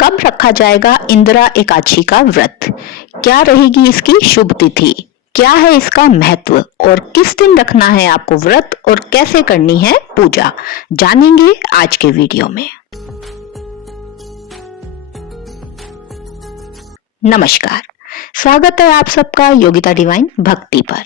कब रखा जाएगा इंदिरा एकादशी का व्रत? क्या रहेगी इसकी शुभ तिथि? क्या है इसका महत्व और किस दिन रखना है आपको व्रत और कैसे करनी है पूजा? जानेंगे आज के वीडियो में। नमस्कार, स्वागत है आप सबका योगिता डिवाइन भक्ति पर।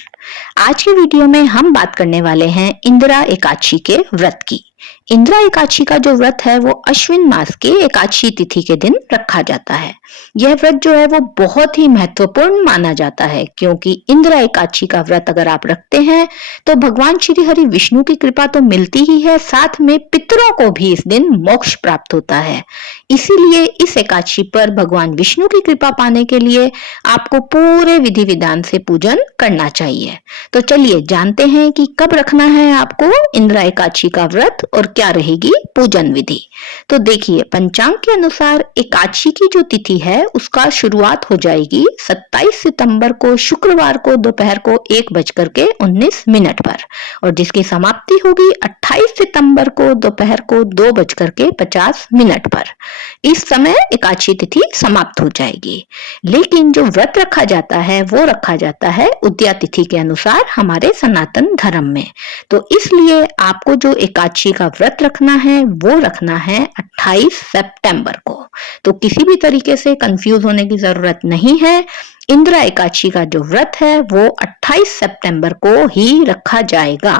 आज के वीडियो में हम बात करने वाले हैं इंदिरा एकादशी के व्रत की। इंदिरा एकादशी का जो व्रत है वो अश्विन मास के एकादशी तिथि के दिन रखा जाता है। यह व्रत जो है वो बहुत ही महत्वपूर्ण माना जाता है, क्योंकि इंदिरा एकादशी का व्रत अगर आप रखते हैं तो भगवान श्री हरि विष्णु की कृपा तो मिलती ही है, साथ में पितरों को भी इस दिन मोक्ष प्राप्त होता है। इसीलिए इस एकादशी पर भगवान विष्णु की कृपा पाने के लिए आपको पूरे विधि विधान से पूजन करना चाहिए। तो चलिए जानते हैं कि कब रखना है आपको इंदिरा एकादशी का व्रत और क्या रहेगी पूजन विधि। तो देखिए, पंचांग के अनुसार एकादशी की जो तिथि है उसका शुरुआत हो जाएगी 27 सितंबर को शुक्रवार को दोपहर को 1:19 पर, और जिसकी समाप्ति होगी 28 सितंबर को दोपहर को 2:50 पर। इस समय एकादशी तिथि समाप्त हो जाएगी। लेकिन जो व्रत रखा जाता है वो रखा जाता है उदया तिथि के अनुसार हमारे सनातन धर्म में। तो इसलिए आपको जो एकादशी का व्रत रखना है वो रखना है 28 सितंबर को। तो किसी भी तरीके से कंफ्यूज होने की जरूरत नहीं है। इंदिरा एकादशी का जो व्रत है वो 28 सितंबर को ही रखा जाएगा।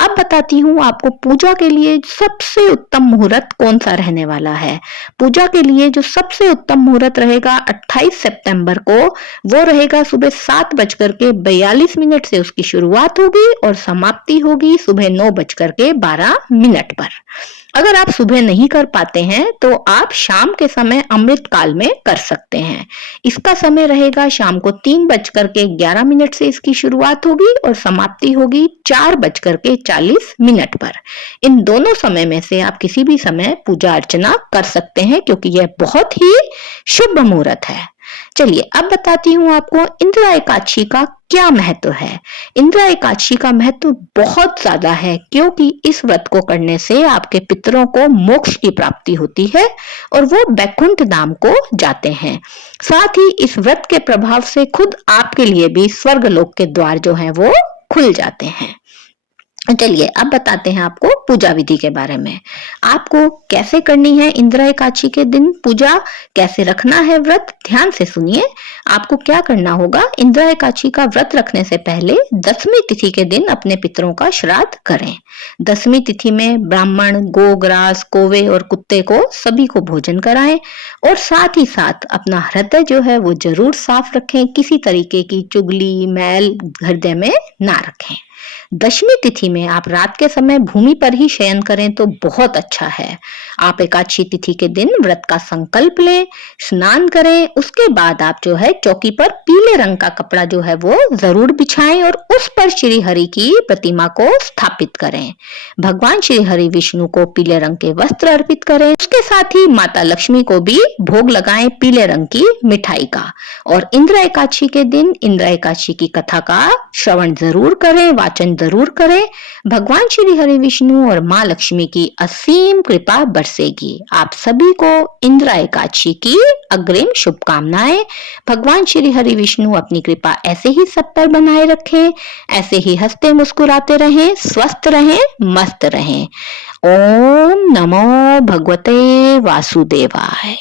अब बताती हूँ आपको पूजा के लिए सबसे उत्तम मुहूर्त कौन सा रहने वाला है। पूजा के लिए जो सबसे उत्तम मुहूर्त रहेगा 28 सितंबर को वो रहेगा सुबह 7:42 से उसकी शुरुआत होगी और समाप्ति होगी सुबह 9:12 पर। अगर आप सुबह नहीं कर पाते हैं तो आप शाम के समय अमृत काल में कर सकते हैं। इसका समय रहेगा शाम को 3:11 से इसकी शुरुआत होगी और समाप्ति होगी 4:40 पर। इन दोनों समय में से आप किसी भी समय पूजा अर्चना कर सकते हैं, क्योंकि यह बहुत ही शुभ मुहूर्त है। चलिए अब बताती हूँ आपको इंदिरा एकादशी का क्या महत्व है। इंदिरा एकादशी का महत्व बहुत ज्यादा है, क्योंकि इस व्रत को करने से आपके पितरों को मोक्ष की प्राप्ति होती है और वो बैकुंठ धाम को जाते हैं। साथ ही इस व्रत के प्रभाव से खुद आपके लिए भी स्वर्ग लोक के द्वार जो हैं वो खुल जाते हैं। चलिए अब बताते हैं आपको पूजा विधि के बारे में। आपको कैसे करनी है इंदिरा एकादशी के दिन पूजा, कैसे रखना है व्रत, ध्यान से सुनिए। आपको क्या करना होगा, इंदिरा एकादशी का व्रत रखने से पहले 10वीं तिथि के दिन अपने पितरों का श्राद्ध करें। 10वीं तिथि में ब्राह्मण, गो, ग्रास, कौवे और कुत्ते को सभी को भोजन कराएं और साथ ही साथ अपना हृदय जो है वो जरूर साफ रखें। किसी तरीके की चुगली, मैल हृदय में ना रखें। 10वीं तिथि में आप रात के समय भूमि पर ही शयन करें तो बहुत अच्छा है। आप एकादशी तिथि के दिन व्रत का संकल्प लें, स्नान करें, उसके बाद आप जो है चौकी पर पीले रंग का कपड़ा जो है वो जरूर बिछाएं और उस पर श्री हरि की प्रतिमा को स्थापित करें। भगवान श्री हरि विष्णु को पीले रंग के वस्त्र अर्पित करें। उसके साथ ही माता लक्ष्मी को भी भोग लगाएं पीले रंग की मिठाई का। और इंदिरा एकादशी के दिन इंदिरा एकादशी की कथा का श्रवण जरूर करें, वाचन जरूर करें। भगवान श्री हरि विष्णु और माँ लक्ष्मी की असीम कृपा बरसेगी। आप सभी को इंदिरा एकादशी की अग्रिम शुभकामनाएं। भगवान श्री हरि विष्णु अपनी कृपा ऐसे ही सब पर बनाए रखें, ऐसे ही हंसते मुस्कुराते रहें, स्वस्थ रहें, मस्त रहें। ओम नमो भगवते वासुदेवाय।